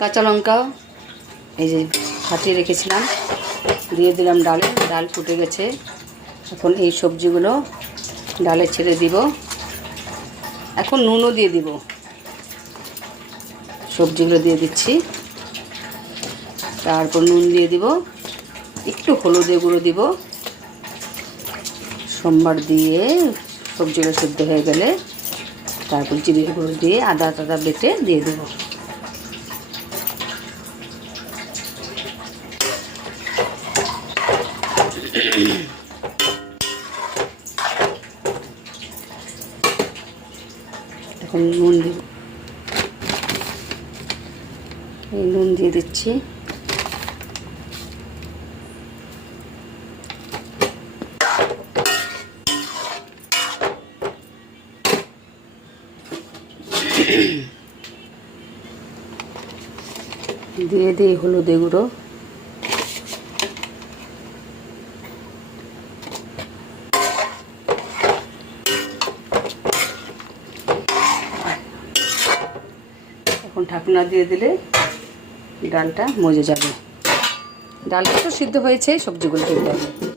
কাঁচা লঙ্কা এই যে ফাটিয়ে রেখেছিলাম, দিয়ে দিলাম ডালে। ডাল ফুটে গেছে, এখন এই সবজিগুলো ডালে ছেড়ে দিব। এখন নুনও দিয়ে দিব, সবজিগুলো দিয়ে দিচ্ছি। তারপর নুন দিয়ে দিব, একটু হলুদের গুঁড়ো দিব। সোমবার দিয়ে সবজিগুলো সিদ্ধ হয়ে গেলে তারপর জিরের গুঁড়ো দিয়ে আদা টাদা বেটে দিয়ে দেবো। এখন নুন দিব, এই নুন দিয়ে দিচ্ছি। দিয়ে দিই হলুদের গুঁড়ো, এখন ঢাকনা দিয়ে দিলে ডালটা মজে যাবে। ডালটা তো সিদ্ধ হয়েছে, সবজিগুলো দিতে হবে।